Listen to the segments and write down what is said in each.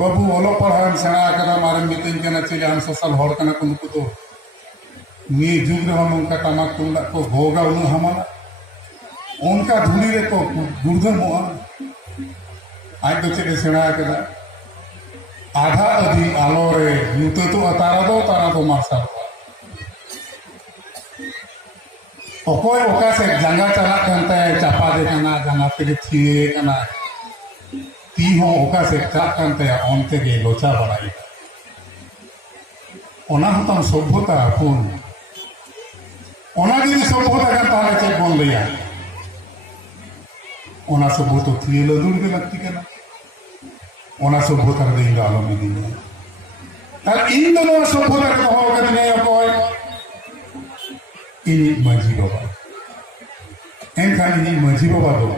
बाबू ओलो पढ़ान सेना मारे मितन चले हम सोशल हर को नुकु तो नी जुग रे टमाक तुमदा को भोगा उन हमारा उनका धुली रे को गुर्धमोआ आज तो चले सेना आधा अधि आलो रे नुते तो तारा दो मार्शल अकोय ओका से जंगा चला करता है चापा दे करना जंगा पे थिए करना ती हो ओका से चला करते हैं ओनते के लोचा बढ़ाई ओना हम सभ्यता पुन ओना जी सभ्यता का ताले चेक बोल लिया ओना सभ्यता थिए लदुर के लगती करना ओना सभ्यता रे इंगा आलो में दी तार इन दोनों सभ्यता के हो कर नहीं अकोय ini maji baba enkan ini maji baba do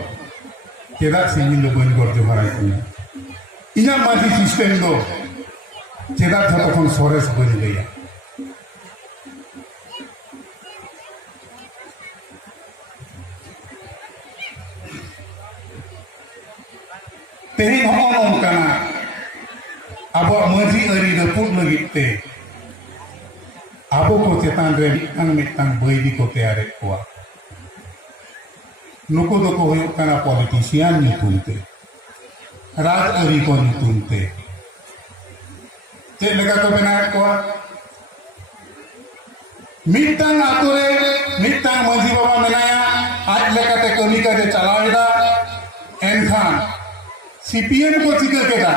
kedak singin do ban gorjo harai kuna ina maji system do kedak thoto kon sores bani leya tehin homong kana abo maji ari do put lagi te Abo ko cetan re mitang bayi ko tayar ko nuko do ko hoyok kana politician ni tunte raj ari ko ni tunte cek lega ko bena ko mitang atore mitang maji baba menaya aj lekate kami ka je chalaweda enkhan CPM ko chika keda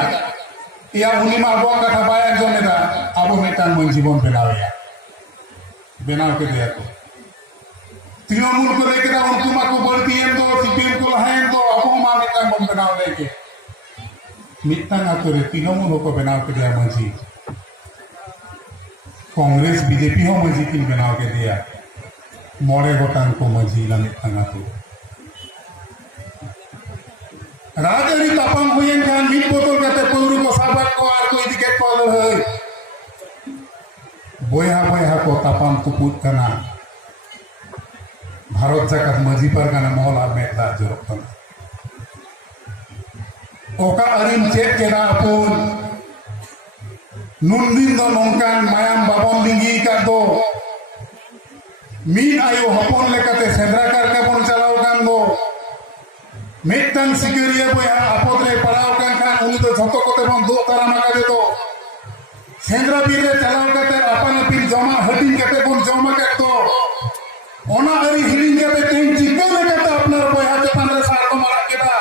ya uni ma abo katha bayan jomeda abo mitang maji bon benaweya बनाव के दिया को तृणमूल को लेकर उनको को बोलती है तो सीपीएम को लहाएं तो अब हम मितंग बम बनाव लेके मितंग आतरे तृणमूल को बनाव के दिया मजी कांग्रेस बीजेपी हो मजी की बनाव के दिया मोड़े गोटान को मजी ला मितंग आतो राजरी तापंग हुएन खान मित बोतल कते पुरु को साबत को आर को इदिके कॉल है बोया बोया को तापाम तुपुत करना भारत जाकर मजी पर करना मौला मेहता जोरक ओका अरिम चेक केना अपुन नुनदिन दो नौकान मायाम बाबन लिंगी का दो मीन आयो हपन लेकते सेंद्रा कर के बन चलाओ कान दो मेटन सिक्योरिया बोया आपोत्रे पड़ाव कान खान उनी तो झतो कोते बन दो तारा मका दे दो सेंद्रा बीर रे चलाओ कते अपन पिन जमा हटिंग कते कोन जमा के तो ओना अरी हिलिंग कते तेन चिको ले कते अपना बोया चतन रे सार को मार केदा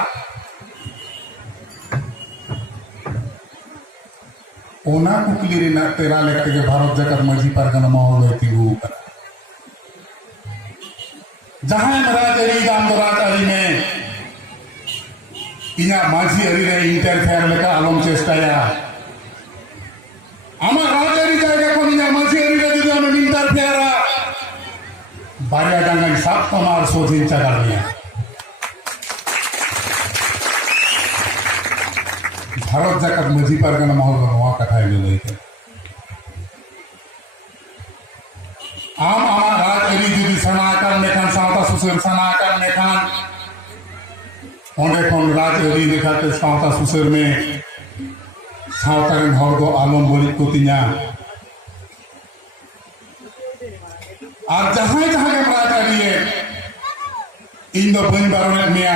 ओना कुकली रे ना तेरा लेके के भारत जगत मजी पर गन माहौल है तिगु कर जहां राजरी गाम राजरी में इना माझी अरी रे इंटरफेयर लेका आलम चेष्टाया আমার রাজেরি জায়গা কোনিয়া মাঝেরি যদি আমি নিন্দার ফেরা বাড়িয়া ডাঙ্গাই সাত তোমার সোজিন চাগালিয়া ভারত জাকাত মজি পারগানা মহল নোয়া কাঠায় লইতে আমার রাজেরি যদি সানাকার মেখান সাওতা সুসেন সানাকার মেখান ওনে কোন রাজেরি দেখাতে সাওতা সুসের মে सावतारें हर को आलम बड़ी को तिना और जहां जहां के राजा दिए इन दो बन बारोने मिया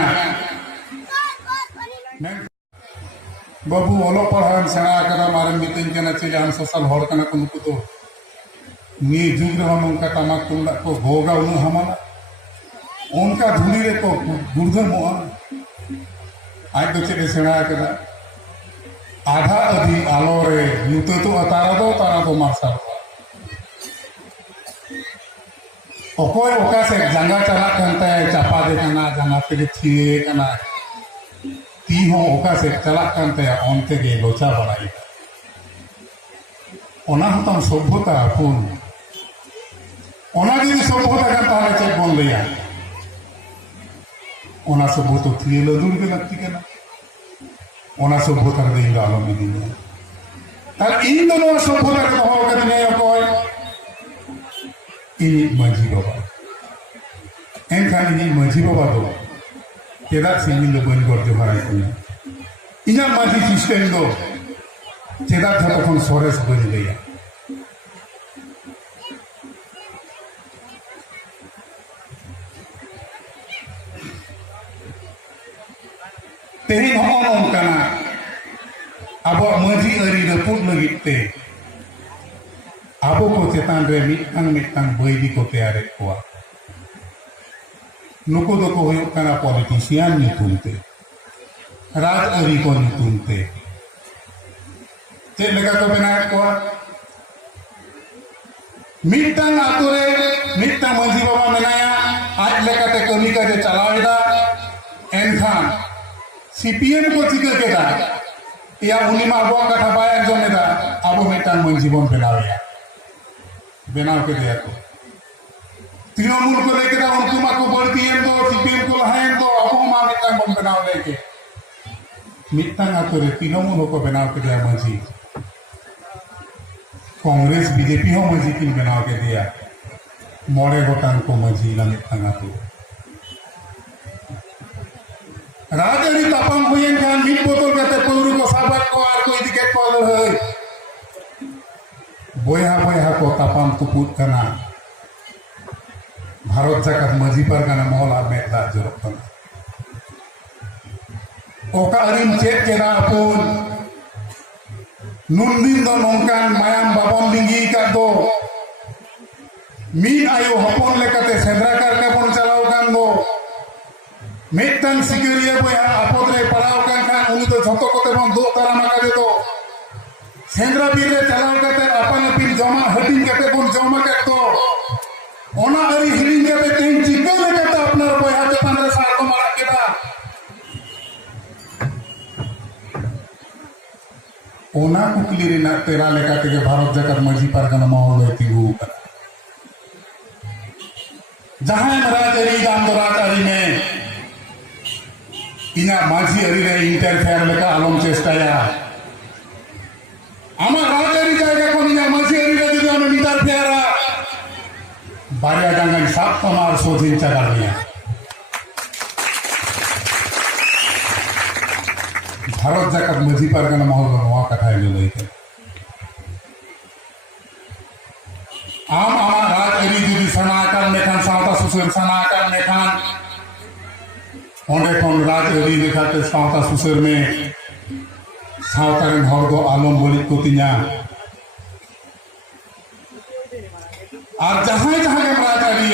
बाबू ओलो पढ़ान सेना मारे मितन चले हम सोशल हर को नुकु तो नी जुग रे उनका टमाक तुमदा को भोगा उन हमारा उनका धुली रे को गुर्धमोआ आज तो चले सेना आधा अधि आलो रे नुते तो तारा दो मार्शल अकोय ओका से जंगा चला करता है चापा दे करना जंगा पे थिए करना ती हो ओका से चला करते हैं ओनते के लोचा बढ़ाई ओना हम सभ्यता पुन ओना जी सभ्यता का ताले चेक बोल लिया ओना सभ्यता थिए लदुर के लगती करना ओना सभ्यता रे इंगा आलो में दी तार इन दोनों सभ्यता के हो कर नहीं अकोय ini maji baba enkan ini maji baba do kedak singin do ban gorjo harai kuna ina maji system do चेदा जतखन सरेस बन लैया तेहन नोंकाना अब मजी अरी रपुद लगिते अब को चेतान रे मिटांग बैदी को तैयार को नुको दो को हुयुग काना पॉलिटिशियन नितुमते राज अरी को नितुमते चेक लेका को बनाए को मिटांग आतुरे मिटांग मजी बाबा मेनाया आज लेकाते कमी काजे चलावेदा एनखान सीपीएम को चिका केदा या उनी मा अब कथा बाय जमेदा अब मिटांग मजी बन बनाव के दिया को तृणमूल को लेके उनको मा को बढ़ती है तो सीपीएम को लहायन तो अब मा मिटांग बन बनाव लेके मिटांग आतुरे तृणमूल को बनाव के दिया मजी कांग्रेस बीजेपी हो मजी की बनाव के दिया मोड़े गोटान को मजी ला मिटांग आतु राजरी तापाम हुएन खान मिट बोतल कते पौरू को साबात को आर को इदिके कॉल है बोया को तापाम तुपुत कना भारत जाकर मजी पर कना मोला मेदा जरपन ओका अरिम चेक केना अपुन नुनदिन दो नोंकान मायाम बाबम लिंगी का दो मीन आयो हपन लेकाते सेंद्रा कर के बन चलाओ कान दो मिटन सिकरिया बोया आपद रे पड़ाव कान खान उनी तो झतो कोते बन दो तारा माका दे दो सेंद्रा बीर रे चलाव काते अपन अपिन जमा हटिंग काते बन जमा के दो ओना अरी हिलिंग काते तेन चिको लेकाते अपनार बोया ते 15 साल को मारा केदा ओना कुकली रे ना तेरा लेकाते के भारत जाकर मजी पारगना माहौल होती हु जहां राज अरी दाम दो राज अरी में इना माझी अरी रे इंटरफेयर लेका आलम चेष्टाया आमा राज अरी जायगा को इना माझी अरी रे जुदी आमे इंटरफेयर बारिया डांगन सात तमार सोजिन चगालिया भारत जाकर मजी पारगना माहौल नवा कथा ले लइते आम आमा राज अरी जुदी सनाकन मेखान सावता सुसर सनाकन मेखान ओंडे कोन राज अरी लेखाते सावता सुसर में सावतारेन हर दो आलम बलित को तिना और जहां जहां के राज अरी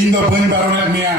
इन दो बन बारोने मिया